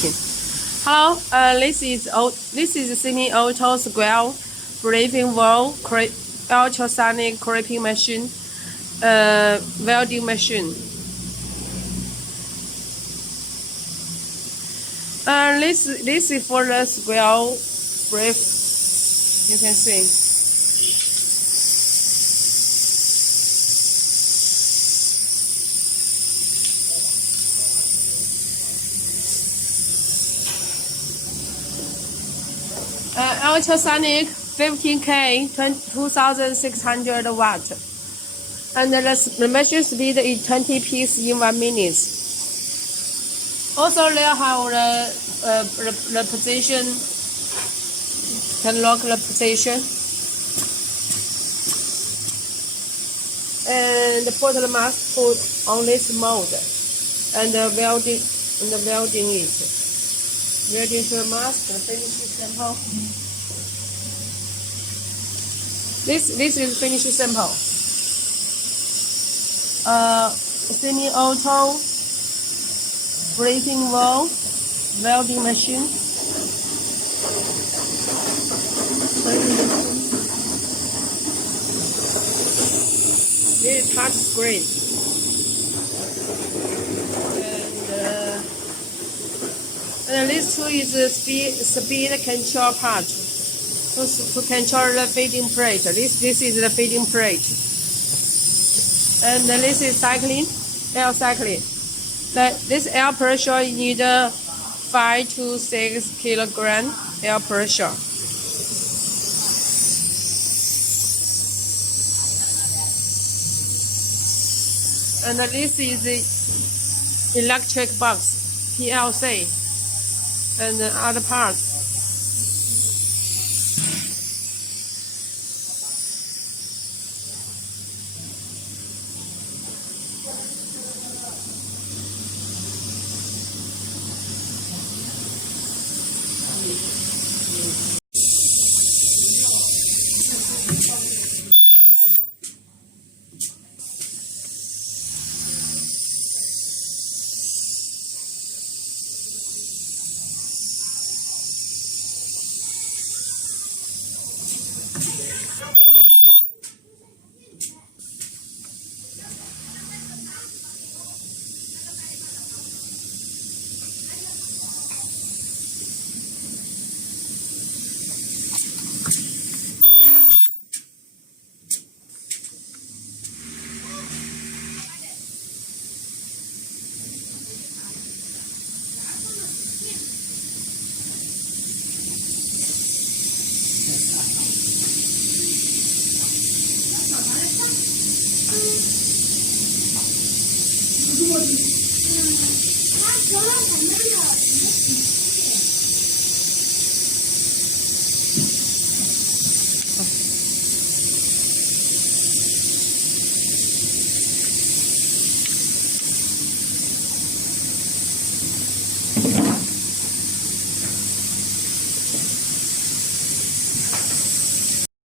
Hello, this is semi-auto square breathing wall ultrasonic creping machine, welding machine. This is for the square breath. You can see. Ultrasonic 15K 2600 watt, and the measure speed is 20 pieces in 1 minute. Also, they have the position, can lock the position, and put the mask on this mold, and welding it. Welding to the mask and finish sample. This is finish sample. Semi-auto breathing wall welding machine. This is touch screen. And this tool is the speed control part to control the feeding plate. This is the feeding plate. And this is air cycling. This air pressure need 5 to 6 kilogram air pressure. And this is the electric box, PLC. And the other parts.